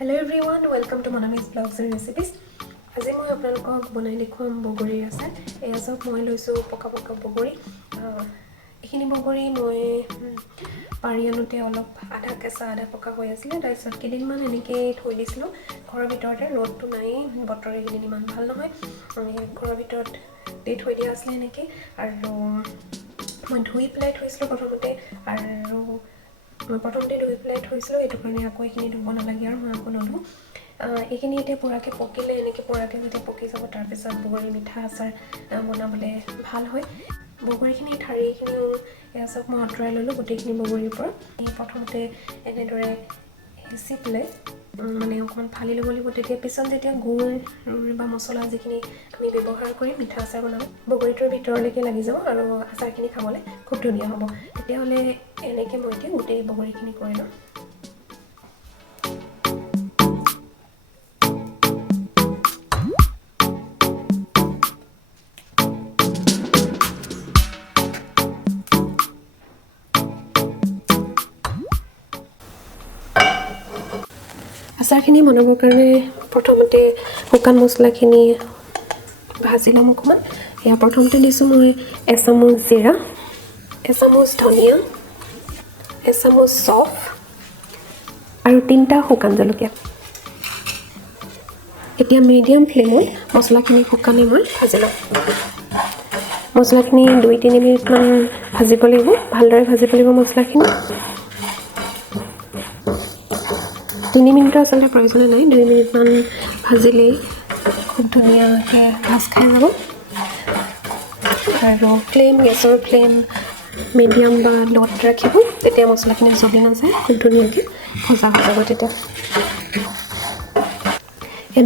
Hello everyone, welcome to Assamese vlogs and recipes. আজি মই আপোনালোকক বনাই দেখুৱাম বগৰীৰ আচাৰ। এই আচাৰক মই লৈছো পকা বগৰী। এইখিনি বগৰী মই পাৰি আনোতে অলপ আধা কেঁচা আধা পকা হৈ আছিল। তাৰপিছত কেইদিনমান এনেকৈ থৈ দিছিলোঁ ঘৰৰ ভিতৰতে, ৰ'দটো নাই, বতৰ এইকেইদিন ইমান ভাল নহয়। ঘৰৰ ভিতৰত দি থৈ দিয়া আছিলে এনেকৈ, আৰু মই ধুই পেলাই থৈছিলোঁ প্ৰথমতে, আৰু মই প্ৰথমতে ধুই পেলাই থৈছিলোঁ, এইটো কাৰণে আকৌ এইখিনি ধুব নালাগে আৰু মই আকৌ নধুওঁ। এইখিনি এতিয়া পূৰাকৈ পকিলে, এনেকৈ পূৰাকৈ যেতিয়া পকি যাব তাৰপিছত বগৰী মিঠা আচাৰ বনাবলৈ ভাল হয়। বগৰীখিনি ঠাৰিখিনিও এয়া চব মই আঁতৰাই ল'লোঁ গোটেইখিনি বগৰীৰ পৰা। প্ৰথমতে এনেদৰে হেঁচি পেলাই মানে অকণমান ফালি ল'ব লাগিব, তেতিয়া পিছত যেতিয়া গুড় বা মছলা যিখিনি আমি ব্যৱহাৰ কৰি মিঠা আচাৰ বনাওঁ বগৰীটোৰ ভিতৰলৈকে লাগি যাব আৰু আচাৰখিনি খাবলৈ খুব ধুনীয়া হ'ব। তেতিয়াহ'লে এনেকৈ মই এতিয়া গোটেই বগৰীখিনি কৰি লওঁ। আচাৰখিনি বনাবৰ কাৰণে প্ৰথমতে শুকান মছলাখিনি ভাজি ল'ম অকণমান। এয়া প্ৰথমতে দিছোঁ মই এচামুচ জিৰা, এচামুচ ধনিয়া, এচামুচ চফ আৰু 3টা শুকান জলকীয়া। এতিয়া মিডিয়াম ফ্লেমত মছলাখিনি শুকানে মই ভাজি ল'ম। মছলাখিনি 2-3 মিনিটমান ভাজিব লাগিব, ভালদৰে ভাজিব লাগিব মছলাখিনি। 3 মিনিটৰ আচলতে প্ৰয়োজন নাই, 2 মিনিটমান ভাজিলেই খুব ধুনীয়াকৈ ভাজ খাই যাব। আৰু গেছৰ ফ্লেম মিডিয়াম বা ল'ত ৰাখিব, তেতিয়া মছলাখিনি জ্বলি নাযায়, খুব ধুনীয়াকৈ ভজা হৈ যাব। তেতিয়া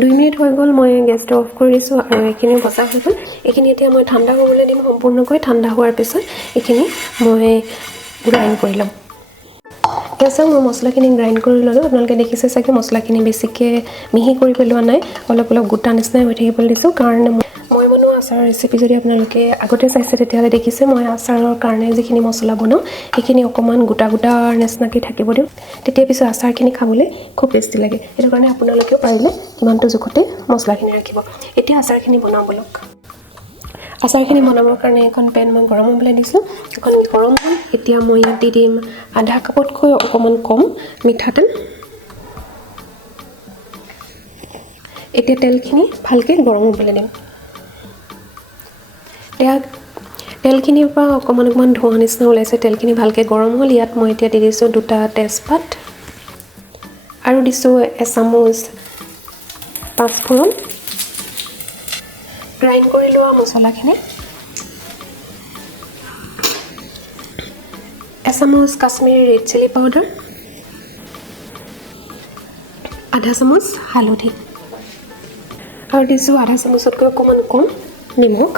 2 মিনিট হৈ গ'ল, মই গেছটো অফ কৰি দিছোঁ আৰু এইখিনি ভজা হৈ গ'ল। এইখিনি এতিয়া মই ঠাণ্ডা হ'বলৈ দিম সম্পূৰ্ণকৈ। ঠাণ্ডা হোৱাৰ পিছত এইখিনি মই গ্ৰাইণ্ড কৰি ল'ম। চাওক, মই মছলাখিনি গ্ৰাইণ্ড কৰি ল'লোঁ। আপোনালোকে দেখিছে চাগে মছলাখিনি বেছিকৈ মিহি কৰি পেলোৱা নাই, অলপ গোটা নিচিনাই হৈ থাকিবলৈ দিছোঁ। কাৰণ মই বনোৱা আচাৰৰ ৰেচিপি যদি আপোনালোকে আগতে চাইছে তেতিয়াহ'লে দেখিছে মই আচাৰৰ কাৰণে যিখিনি মছলা বনাওঁ সেইখিনি অকণমান গোটা নিচিনাকৈ থাকিব দিওঁ, তেতিয়া পিছত আচাৰখিনি খাবলৈ খুব টেষ্টি লাগে। সেইটো কাৰণে আপোনালোকেও পাৰিলে কিমানটো জোখতে মছলাখিনি ৰাখিব। এতিয়া আচাৰখিনি বনাওঁ ব'লক। আচাৰখিনি বনাবৰ কাৰণে এখন পেন মই গৰম হ'বলৈ দিছোঁ। এখন গৰম হ'ল, এতিয়া মই ইয়াত দি দিম আধা কাপতকৈ অকণমান কম মিঠাতেল। এতিয়া তেলখিনি ভালকৈ গৰম হ'বলৈ দিম। তেলখিনিৰ পৰা অকণমান ধোঁৱা নিচিনা ওলাইছে, তেলখিনি ভালকৈ গৰম হ'ল। ইয়াত মই এতিয়া দি দিছোঁ 2টা তেজপাত আৰু দিছোঁ এচামুচ পাঁচফোৰণ। গ্ৰাইণ্ড কৰি লোৱা মছলাখিনি, এচামুচ কাশ্মীৰী ৰেড চিলি পাউডাৰ, আধা চামুচ হালধি আৰু দিছোঁ আধা চামুচতকৈ অকণমান কম নিমখ।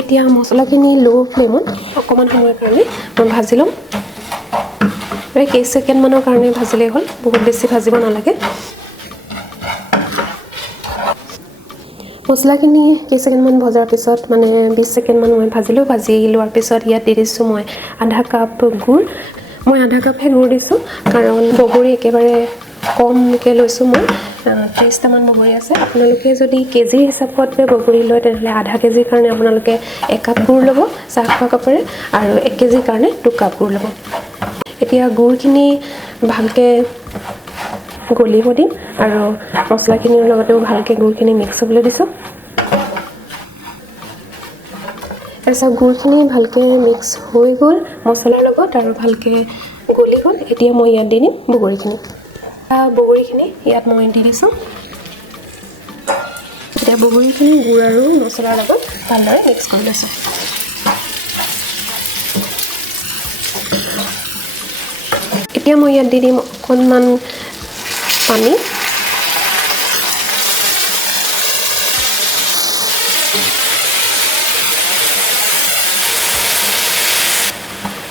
এতিয়া মছলাখিনি ল' ফ্লেমত অকণমান সময়ৰ কাৰণে মই ভাজি ল'ম। প্ৰায় কেই ছেকেণ্ডমানৰ কাৰণে ভাজিলেই হ'ল, বহুত বেছি ভাজিব নালাগে। মছলাখিনি কেইছেকেণ্ডমান ভজাৰ পিছত 20 ছেকেণ্ডমান মই ভাজিলোঁ। ভাজি লোৱাৰ পিছত ইয়াত দি দিছোঁ মই আধা কাপ গুড়। মই আধা কাপহে গুড় দিছোঁ, কাৰণ বগৰী একেবাৰে কমকৈ লৈছোঁ। মই 30টামান বগৰী আছে। আপোনালোকে যদি কেজিৰ হিচাপত বগৰী লয় তেনেহ'লে আধা কেজিৰ কাৰণে আপোনালোকে 1 কাপ গুড় ল'ব চাহ খোৱা কাপেৰে, আৰু 1 কেজিৰ কাৰণে 2 কাপ গুড় ল'ব। এতিয়া গুড়খিনি ভালকৈ গলিব দিম আৰু মছলাখিনিৰ লগতেও ভালকৈ গুড়খিনি মিক্স হ'বলৈ দিছোঁ। তাৰপিছত গুড়খিনি ভালকৈ মিক্স হৈ গ'ল মছলাৰ লগত আৰু ভালকৈ গলি গ'ল। এতিয়া মই ইয়াত দি দিম বগৰীখিনি ইয়াত মই দি দিছোঁ। এতিয়া বগৰীখিনি গুড় আৰু মছলাৰ লগত ভালদৰে মিক্স কৰি লৈছোঁ। এতিয়া মই ইয়াত দি দিম অকণমান পানী।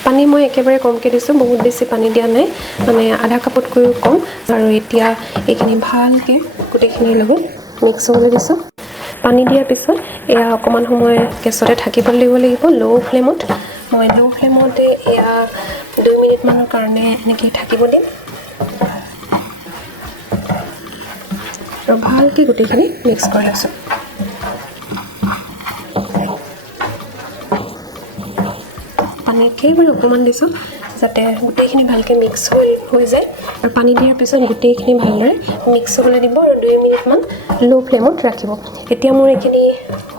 পানী মই একেবাৰে কমকৈ দিছোঁ, বহুত বেছি পানী দিয়া নাই, আধা কাপতকৈও কম। আৰু এতিয়া এইখিনি ভালকৈ গোটেইখিনিৰ লগত মিক্স হ'বলৈ দিছোঁ। পানী দিয়াৰ পিছত এয়া অকণমান সময় গেছতে থাকিবলৈ দিব লাগিব ল' ফ্লেমত। মই ল' ফ্লেমতে এয়া 2 মিনিটমানৰ কাৰণে এনেকৈ থাকিব দিম। আৰু ভালকৈ গোটেইখিনি মিক্স কৰি আছোঁ পানী একেবাৰে অকণমান দিছোঁ যাতে গোটেইখিনি ভালকৈ মিক্স হৈ যায় আৰু পানী দিয়াৰ পিছত গোটেইখিনি ভালদৰে মিক্স হ'বলৈ দিব আৰু 2 মিনিটমান ল' ফ্লেমত ৰাখিব এতিয়া মোৰ এইখিনি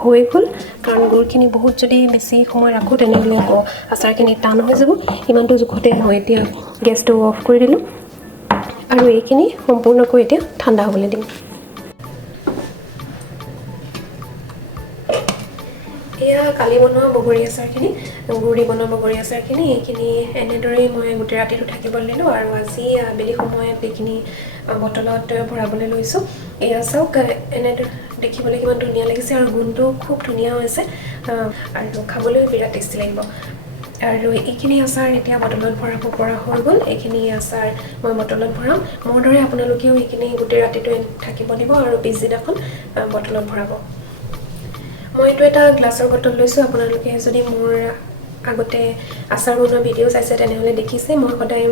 হৈ গ'ল কাৰণ গুড়খিনি বহুত যদি বেছি সময় ৰাখোঁ তেনেহ'লে আকৌ আচাৰখিনি টান হৈ যাব ইমানটো জোখতে মই এতিয়া গেছটো অফ কৰি দিলোঁ আৰু এইখিনি সম্পূৰ্ণকৈ এতিয়া ঠাণ্ডা হ'বলৈ দিম এয়া কালি বনোৱা বগৰী আচাৰখিনি গুড়ি বনোৱা বগৰী আচাৰখিনি এইখিনি এনেদৰেই মই গোটেই ৰাতিটো থাকিবলৈ দিলোঁ আৰু আজি আবেলি সময়ত এইখিনি বটলত ভৰাবলৈ লৈছোঁ এয়া চাওক এনেদৰে দেখিবলৈ কিমান ধুনীয়া লাগিছে আৰু গোন্ধটো খুব ধুনীয়া হৈছে আৰু খাবলৈও বিৰাট টেষ্টি লাগিব আৰু এইখিনি আচাৰ এতিয়া বটলত ভৰাব পৰা হৈ গ'ল এইখিনি আচাৰ মই বটলত ভৰাম মোৰ দৰে আপোনালোকেও এইখিনি গোটেই ৰাতিটো থাকিব দিব আৰু পিছদিনাখন বটলত ভৰাব মই এইটো এটা গ্লাছৰ বটল লৈছোঁ আপোনালোকে যদি মোৰ আগতে আচাৰ বনোৱা ভিডিঅ' চাইছে তেনেহ'লে দেখিছে মই সদায়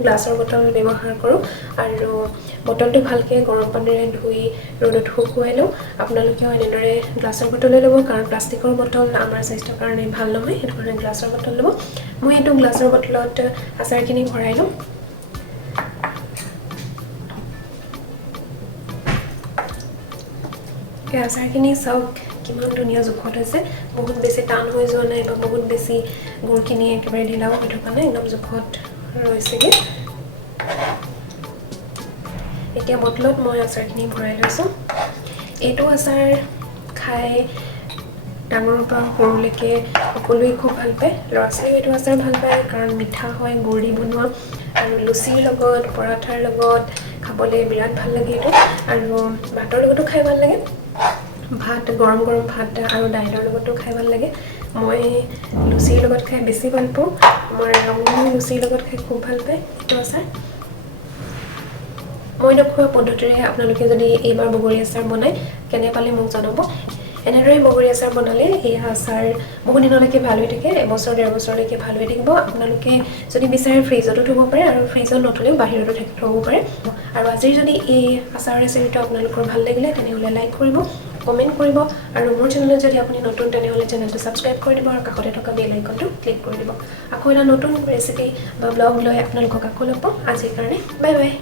গ্লাছৰ বটল ব্যৱহাৰ কৰোঁ আৰু বটলটো ভালকৈ গৰম পানীৰে ধুই ৰ'দত শুকুৱাই লওঁ আপোনালোকেও এনেদৰে গ্লাছৰ বটলে ল'ব কাৰণ প্লাষ্টিকৰ বটল আমাৰ স্বাস্থ্যৰ কাৰণে ভাল নহয় সেইটো কাৰণে গ্লাছৰ বটল ল'ব মই এইটো গ্লাছৰ বটলত আচাৰখিনি ভৰাই লওঁ এই আচাৰখিনি চাওক কিমান ধুনীয়া জোখত হৈছে বহুত বেছি টান হৈ যোৱা নাই বা বহুত বেছি গুড়খিনি একেবাৰে ঢিলাও হৈ থকা নাই একদম জোখত ৰৈছেগৈ এতিয়া বটলত মই আচাৰখিনি ভৰাই লৈছোঁ এইটো আচাৰ খাই ডাঙৰৰ পৰা সৰুলৈকে সকলোৱে খুব ভাল পায় ল'ৰা ছোৱালীও এইটো আচাৰ ভাল পায় কাৰণ মিঠা হয় গুড় দি বনোৱা আৰু লুচিৰ লগত পৰঠাৰ লগত খাবলৈ বিৰাট ভাল লাগে এইটো আৰু ভাতৰ লগতো খাই ভাল লাগে ভাত গৰম গৰম ভাত আৰু দাইলৰ লগতো খাই ভাল লাগে মই লুচিৰ লগত খাই বেছি ভাল পাওঁ মই ৰঙালী লুচিৰ লগত খাই খুব ভাল পায় এইটো আচাৰ মই দেখুওৱা পদ্ধতিৰে আপোনালোকে যদি এইবাৰ বগৰী আচাৰ বনায় কেনে পালে মোক জনাব এনেদৰে বগৰী আচাৰ বনালে এই আচাৰ বহু দিনলৈকে ভাল হৈ থাকে এবছৰ 1.5 বছৰলৈকে ভাল হৈ থাকিব আপোনালোকে যদি বিচাৰে ফ্ৰিজতো থ'ব পাৰে আৰু ফ্ৰিজত নথলেও বাহিৰতো থ'ব পাৰে আৰু আজিৰ যদি এই আচাৰ ৰেচিপিটো আপোনালোকৰ ভাল লাগিলে তেনেহ'লে লাইক কৰিব কমেণ্ট কৰিব আৰু মোৰ চেনেলত যদি আপুনি নতুন তেনেহ'লে চেনেলটো ছাবস্ক্ৰাইব কৰি দিব আৰু কাষতে থকা বেল আইকনটো ক্লিক কৰি দিব আকৌ এটা নতুন ৰেচিপি বা ব্লগ লৈ আপোনালোকক আকৌ লগ পাম আজিৰ কাৰণে বাই বাই